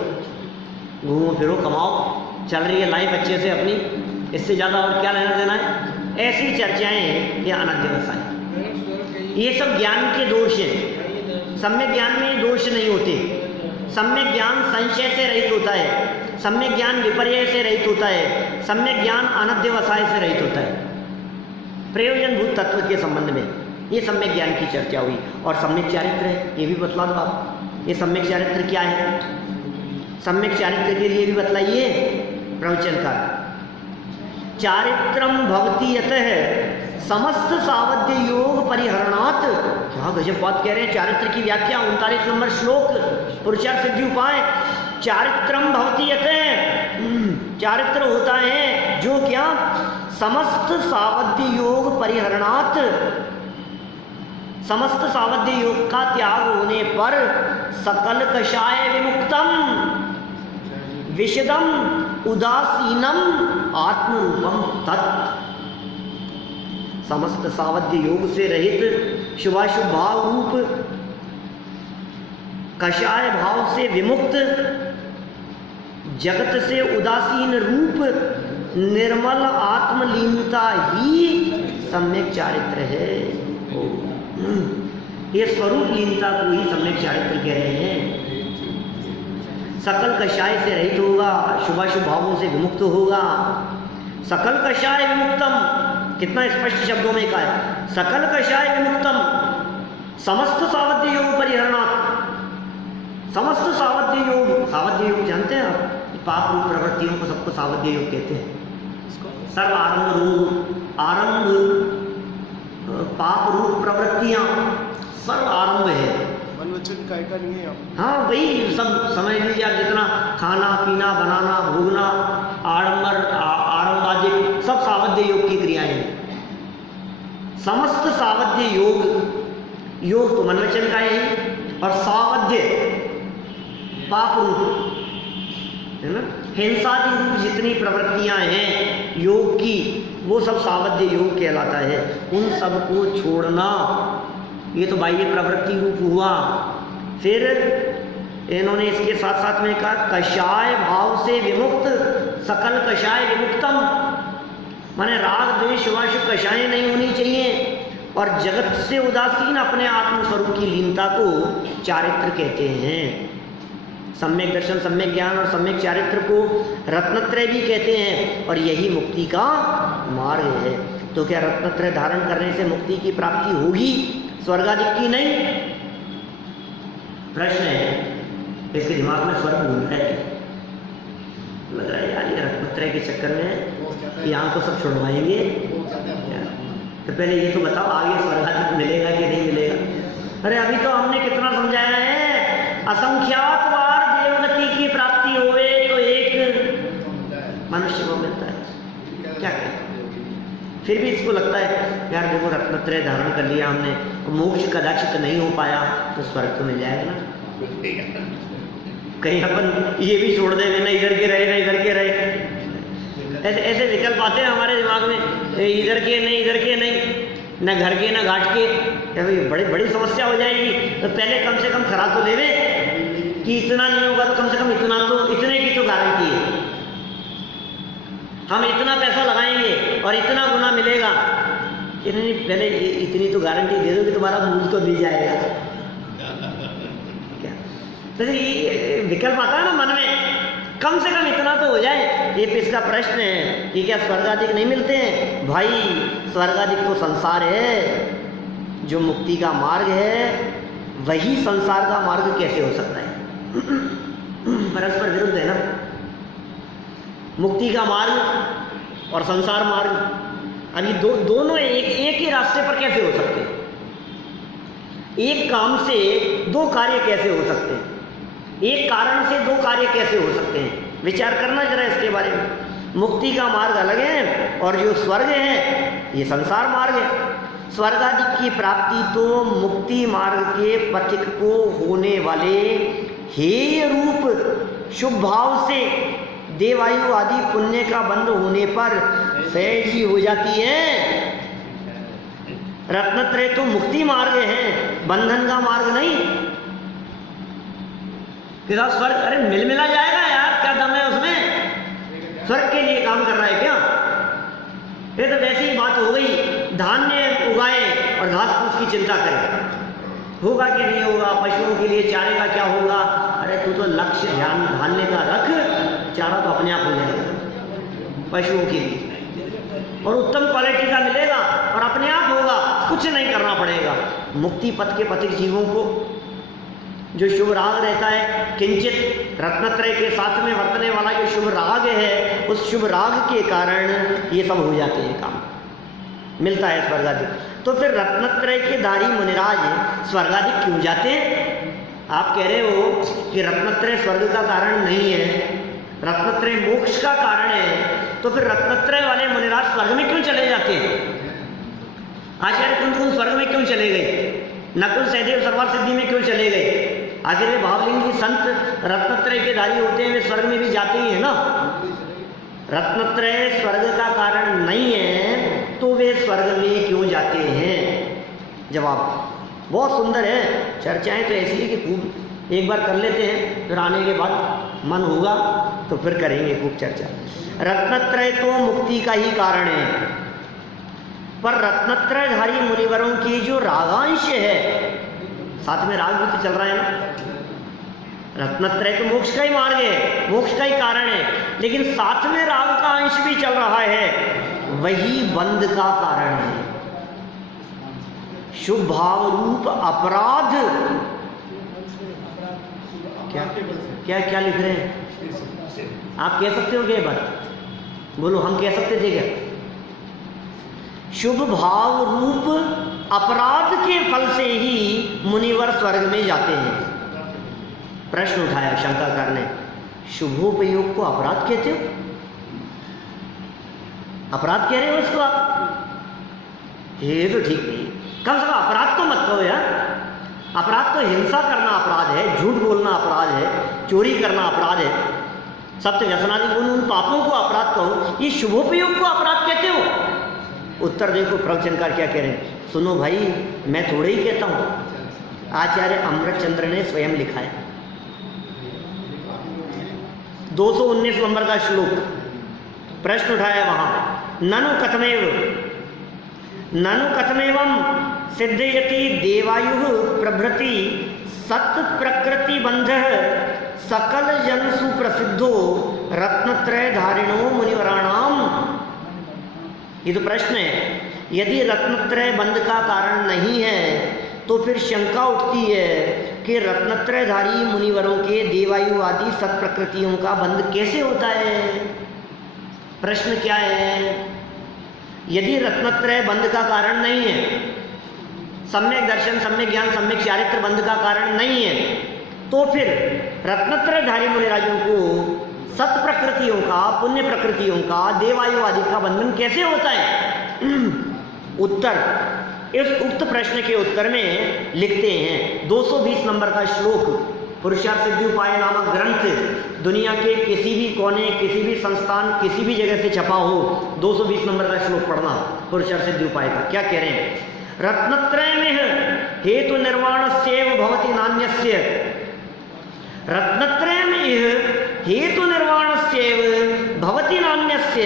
घूमो फिरो कमाओ, चल रही है लाइफ अच्छे से अपनी, इससे ज़्यादा और क्या लेना देना है। ऐसी चर्चाएं हैं, ये अनध्यवसाय। ये सब ज्ञान के दोष हैं। सम्यक ज्ञान में दोष नहीं होते। सम्यक ज्ञान संशय से रहित होता है। सम्यक ज्ञान विपर्यय से रहित होता है, सम्यक ज्ञान अनध्यवसाय से रहित होता है। प्रयोजनभूत तत्व के संबंध में ये सम्यक ज्ञान की चर्चा हुई। और सम्यक चारित्र है, ये भी बतला दो आप, ये सम्यक चारित्र क्या है? सम्यक चारित्र के लिए भी बतलाइए प्रवचन का। चारित्रम भवति यतः समस्त सावध्य योग परिहरणात्। क्या गजब बात कह रहे हैं। चारित्र की व्याख्या 39 नंबर श्लोक, पुरुषार्थ सिद्धि उपाय। चारित्रम भवति यतः, चारित्र होता है जो क्या? समस्त सावध्य योग परिहरणात्, समस्त सावध्य योग का त्याग होने पर सकल कषाय विमुक्तम विशदम उदासीनम आत्मरूपम तत्। समस्त सावध्य योग से रहित शुभाशुभ भाव रूप कषाय भाव से विमुक्त जगत से उदासीन रूप निर्मल आत्मलीनता ही सम्यक चारित्र है। ये स्वरूप लीनता को ही सम्यक चारित्र कह रहे हैं। सकल कषाय से रहित होगा, शुभाशुभ भावों से विमुक्त होगा। सकल कषाय विमुक्तम, कितना स्पष्ट शब्दों में कहा है, सकल कषाय विमुक्तम समस्त सावध्य योग परिहरणात्। समस्त सावध्य योग, सावध्य योग जानते हैं आप? पाप रूप प्रवृत्तियों को सबको सावध्य योग कहते हैं। सर्व आरंभ रूप, आरंभ पाप रूप प्रवृत्तियां सर्व आरंभ है। मनोवचन काय का नहीं है। हाँ वही सब समझ लीजिए आप, जितना खाना पीना बनाना भोगना आडंबर आरंभादिक सब सावध्य योग की क्रियाएं हैं। समस्त सावध्य योग, योग तो मनोवचन का है और सावध्य पाप रूप है ना, हिंसादि रूप जितनी प्रवृत्तियां हैं योग की वो सब सावध्य योग कहलाता है। उन सब को छोड़ना, ये तो बाह्य प्रवृत्ति रूप हुआ। फिर इन्होंने इसके साथ साथ में कहा कषाय भाव से विमुक्त, सकल कषाय विमुक्तम, माने राग द्वेष शुभाशुभ कषाय नहीं होनी चाहिए। और जगत से उदासीन अपने आत्मस्वरूप की लीनता को चारित्र कहते हैं। सम्यक दर्शन, सम्यक ज्ञान और सम्यक चारित्र को रत्नत्रय भी कहते हैं और यही मुक्ति का मार्ग है। तो क्या रत्नत्रय धारण करने से मुक्ति की प्राप्ति होगी, स्वर्गादिक की नहीं? प्रश्न है, इसके दिमाग में स्वर्ग घूम रहा है, लग रहा है यार ये रत्नत्रय के चक्कर में यहाँ तो सब छुड़वाएंगे। तो पहले ये तो बताओ आगे स्वर्गादिक मिलेगा कि नहीं मिलेगा? अरे अभी तो हमने कितना समझाया है, असंख्यात बार देवगति की प्राप्ति होवे तो एक मनुष्य को मिलता है। क्या करें? फिर भी इसको लगता है यार देखो रत्नत्रय धारण कर लिया हमने, मोक्ष कदाचित नहीं हो पाया तो स्वर्ग तो मिल जाएगा ना। कहीं अपन ये भी छोड़ देंगे ना, इधर के रहे ना इधर के रहे, ऐसे ऐसे विकल्प आते हैं हमारे दिमाग में, इधर के नहीं इधर के नहीं, न घर के न घाट के, बड़ी बड़ी समस्या हो जाएगी। तो पहले कम से कम खरा तो लेवे कि इतना नहीं होगा तो कम से कम इतना तो, इतने की तो गारंटी है, हम इतना पैसा लगाएंगे और इतना गुना मिलेगा। नहीं पहले इतनी तो गारंटी दे दो कि तुम्हारा मूल तो मिल जाएगा। क्या तो ये विकल्प आता है ना मन में, कम से कम इतना तो हो जाए। ये इसका प्रश्न है कि क्या स्वर्गादिक नहीं मिलते हैं? भाई स्वर्गादिक तो संसार है, जो मुक्ति का मार्ग है वही संसार का मार्ग कैसे हो सकता है? परस्पर विरुद्ध है ना। मुक्ति का मार्ग और संसार मार्ग, अभी दोनों एक ही रास्ते पर कैसे हो सकते हैं? एक काम से दो कार्य कैसे हो सकते हैं? एक कारण से दो कार्य कैसे हो सकते हैं? विचार करना जरा इसके बारे में। मुक्ति का मार्ग अलग है और जो स्वर्ग है ये संसार मार्ग है। स्वर्गादि की प्राप्ति तो मुक्ति मार्ग के पथिक को होने वाले हेय रूप शुभ भाव से देवायु आदि पुण्य का बंध होने पर सहज ही हो जाती है। रत्नत्रय तो मुक्ति मार्ग है, बंधन का मार्ग नहीं। फिर स्वर्ग, अरे मिल मिला जाएगा यार, क्या दम है उसमें? स्वर्ग के लिए काम कर रहा है क्या? ये तो वैसी ही बात हो गई, धान्य उगाए और घास फूस की चिंता करें, होगा कि नहीं होगा, पशुओं के लिए चारे का क्या होगा? अरे तू तो लक्ष्य ध्यान धान्य का रख चारा तो अपने आप हो जाएगा पशुओं के लिए, और उत्तम क्वालिटी का मिलेगा और अपने आप होगा, कुछ नहीं करना पड़ेगा। मुक्ति पथ के पथिक जीवों को जो शुभ राग रहता है, किंचित रत्नत्रय के साथ में वर्तने वाला जो शुभ राग है, उस शुभ राग के कारण ये सब हो जाते हैं काम, मिलता है स्वर्गाधिक। तो फिर रत्नत्रय के धारी मुनिराज स्वर्गाधिक क्यों जाते हैं? आप कह रहे हो कि रत्नत्रय स्वर्ग का कारण नहीं है, रत्नत्रय मोक्ष का कारण है, तो फिर रत्नत्रय वाले मुनिराज स्वर्ग में क्यों चले जाते हैं? आचार्य कुंत स्वर्ग में क्यों चले गए? नकुल सहदेव सरवार सिद्धि में क्यों चले गए? आखिर वे भावलिंगी संत रत्नत्रय के धारी होते हैं, वे स्वर्ग में भी जाते ही है ना। रत्नत्रय स्वर्ग का कारण नहीं है तो वे स्वर्ग में क्यों जाते हैं? जवाब बहुत सुंदर है। चर्चाएं तो ऐसी है कि खूब एक बार कर लेते हैं, फिर आने के बाद मन होगा तो फिर करेंगे खूब चर्चा। रत्नत्रय तो मुक्ति का ही कारण है, पर रत्नत्रयधारी मुनिवरों की जो रागांश है, साथ में राग भी तो चल रहा है ना। रत्नत्रय तो मोक्ष का ही मार्ग है, मोक्ष का ही कारण है, लेकिन साथ में राग का अंश भी चल रहा है, वही बंध का कारण है। शुभ भाव रूप अपराध, क्या क्या क्या लिख रहे हैं? आप कह सकते हो क्या बात? बोलो, हम कह सकते थे क्या? शुभ भाव रूप अपराध के फल से ही मुनिवर स्वर्ग में जाते हैं। प्रश्न उठाया शंकाकार ने, शुभोपयोग को अपराध कहते हो? अपराध कह रहे हो इसको आप? ये तो ठीक नहीं, कम से कम अपराध तो मत कहो यार। अपराध तो हिंसा करना अपराध है, झूठ बोलना अपराध है, चोरी करना अपराध है, सत्य व्यसनादि उन पापों को अपराध कहो, ये शुभोपयोग को अपराध कहते हो? उत्तर देखो प्रवचनकार क्या कह रहे हैं, सुनो भाई, मैं थोड़े ही कहता हूं, आचार्य अमृतचंद्र ने स्वयं लिखा है। 219 नंबर का श्लोक, प्रश्न उठाया वहां, ननु कथमेवं सिद्धयति देवायुः प्रभृति सत प्रकृति बंध सकल जन सुप्रसिद्धो रत्नत्रय धारिणो मुनिवराणाम। ये तो प्रश्न है, यदि रत्नत्रय बंध का कारण नहीं है तो फिर शंका उठती है कि रत्नत्रयधारी मुनिवरों के देवायु आदि सत प्रकृतियों का बंध कैसे होता है? प्रश्न क्या है? यदि रत्नत्रय बंध का कारण नहीं है, सम्यक दर्शन, सम्यक ज्ञान, सम्यक चारित्र बंध का कारण नहीं है, तो फिर रत्नत्रयधारी मुनिराजों को सत प्रकृतियों का, पुण्य प्रकृतियों का, देवायु आदि का बंधन कैसे होता है? उत्तर, इस उक्त प्रश्न के उत्तर में लिखते हैं 220 नंबर का श्लोक, पुरुषार्थ सिद्धि उपाय नामक ग्रंथ दुनिया के किसी भी कोने, किसी भी संस्थान, किसी भी जगह से छपा हो, 220 नंबर का श्लोक पढ़ना पुरुषार्थ सिद्धि उपाय का। क्या कह रहे हैं? रत्नत्रय में हेतु निर्वाणस्यैव भवति नान्यस्य, रत्नत्रय में हेतु निर्वाणस्यैव भवति नान्यस्य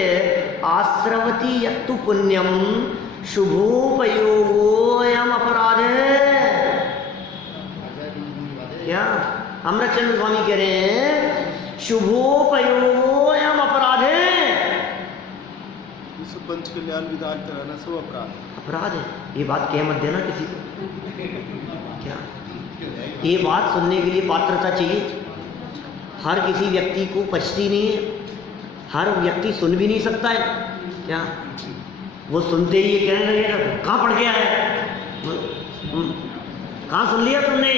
आश्रवति यत्तु पुण्यम शुभोपयोगोऽयम् अपराध है। क्या अमृतचंद्र स्वामी कह रहे हैं? शुभोपयोगोऽयम् अपराध है। पंच कल्याण विधान कराना सब अपराध है। ये बात कह मत देना किसी को। क्या ये बात सुनने के लिए पात्रता चाहिए? हर किसी व्यक्ति को पचती नहीं है, हर व्यक्ति सुन भी नहीं सकता है। क्या वो सुनते ही ये कहने लगेगा कहाँ पढ़ गया है, कहाँ सुन लिया तुमने?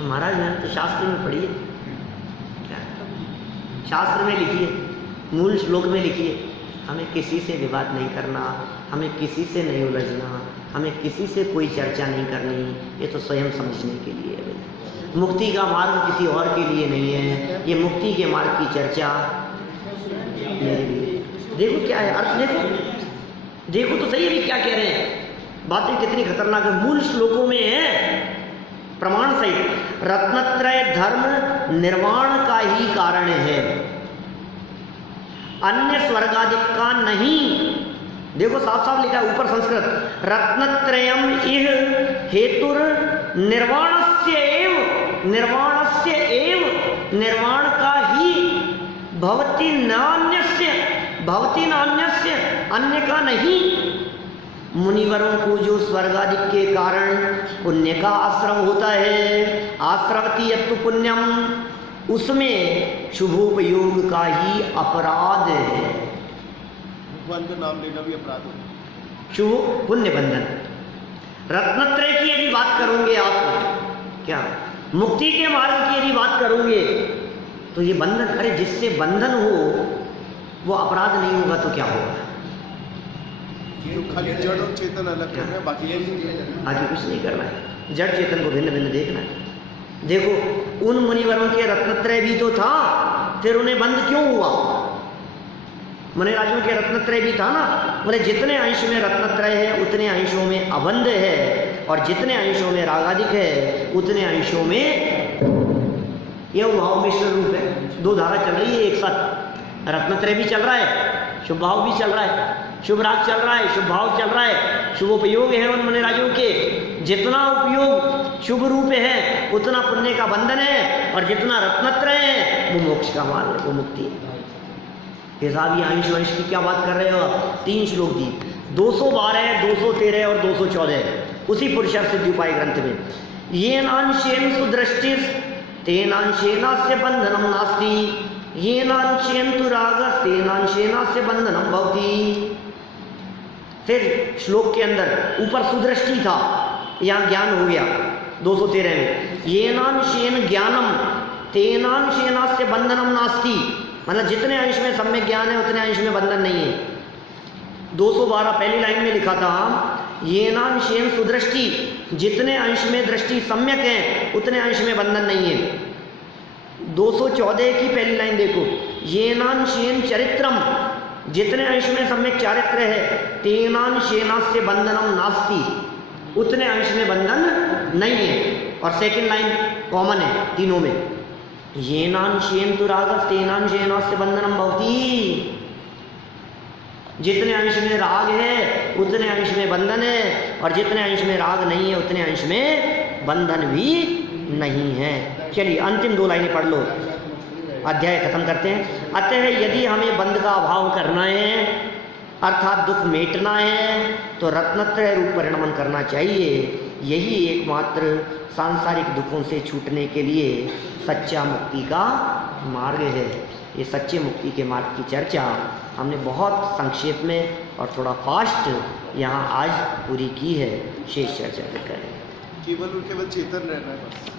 महाराज मैंने तो शास्त्र में पढ़ी है। क्या शास्त्र में लिखी है, मूल श्लोक में लिखी है, हमें किसी से विवाद नहीं करना, हमें किसी से नहीं उलझना, हमें किसी से कोई चर्चा नहीं करनी। ये तो स्वयं समझने के लिए है। मुक्ति का मार्ग किसी और के लिए नहीं है, ये मुक्ति के मार्ग की चर्चा मेरे लिए। देखो क्या है अर्थ, देखो तो सही अभी क्या कह रहे हैं, बातें कितनी खतरनाक है। मूल श्लोकों में है प्रमाण सहित, रत्नत्रय धर्म निर्वाण का ही कारण है, अन्य स्वर्गादिक का नहीं। देखो साफ साफ लिखा है ऊपर संस्कृत, रत्नत्रयम इह हेतुर निर्वाणस्य एव, निर्वाण का ही भवती नान्यस्य, भवती नान्यस्य, अन्य का नहीं। मुनिवरों को जो स्वर्ग आदि के कारण पुण्य का आश्रव होता है, आश्रवती यत्तु पुण्यम, उसमें शुभोपयोग का ही अपराध है। भगवान का नाम लेना भी अपराध है। शुभ पुण्य बंधन। रत्नत्रय की यदि बात करोगे आप, क्या मुक्ति के मार्ग की यदि बात करोगे तो ये बंधन, अरे जिससे बंधन हो वो अपराध नहीं होगा तो क्या होगा? तो खाली जड़ और चेतन अलग करना है, बाकी आगे कुछ नहीं करना है। जड़ चेतन को भिन्न भिन्न देखना है। देखो उन मुनिवरों के रत्नत्रय भी तो था, फिर उन्हें बंध क्यों हुआ? मुनिराजों के रत्नत्रय भी था ना, बोले जितने अंश में रत्नत्रय है उतने अंशों में अबंध है, और जितने अंशों में रागाधिक है उतने अंशों में यह भाव मिश्र रूप है। दो धारा चल रही है एक साथ, रत्नत्रय भी चल रहा है, शुभ भाव भी चल रहा है, शुभ राग चल रहा है, शुभ भाव चल रहा है, शुभ उपयोग है उन मुनिराजों के। जितना उपयोग शुभ रूप है उतना पुण्य का बंधन है, और जितना रत्नत्रय है वो मोक्ष का मार्ग है, वो मुक्ति है। हिसाब ये अंश वंश की क्या बात कर रहे हो? 3 श्लोक दी, 212, 213 और 214 उसी पुरुषार्थ सिद्धि उपाय ग्रंथ में। ये नांशेन सुदृष्टिस तेनांशेनास्य बंधनम नास्ति, ये नांशेन तु रागस तेनांशेनास्य बंधनम भवति। फिर श्लोक के अंदर ऊपर सुदृष्टि था, यहाँ ज्ञान हो गया 213 में। ये नांशेन ज्ञानम तेनांशेनास्य बंधनम नास्ति, मतलब जितने अंश में सम्यक ज्ञान है उतने अंश में बंधन नहीं है। 212 पहली लाइन में लिखा था ये नांशेन सुदृष्टि, जितने अंश में दृष्टि सम्यक है उतने अंश में बंधन नहीं है। 214 की पहली लाइन देखो, ये नांशेन चरित्रम, जितने अंश में सम्यक चारित्र है, तेनांशेनास्य बंधनम नास्ति, उतने अंश में बंधन नहीं है। और सेकंड लाइन कॉमन है तीनों में, ये नांशेन तु रागस तेनांशेनास्य बंधनम भवति, जितने अंश में राग है उतने अंश में बंधन है, और जितने अंश में राग नहीं है उतने अंश में बंधन भी नहीं है। चलिए अंतिम 2 लाइनें पढ़ लो, अध्याय खत्म करते हैं। अतः यदि हमें बंध का अभाव करना है अर्थात दुख मेटना है तो रत्नत्रय रूप परिणमन करना चाहिए। यही एकमात्र सांसारिक दुखों से छूटने के लिए सच्चा मुक्ति का मार्ग है। ये सच्चे मुक्ति के मार्ग की चर्चा हमने बहुत संक्षेप में और थोड़ा फास्ट यहाँ आज पूरी की है। शेष चर्चा फिर करें। केवल चेतन रहना है बस।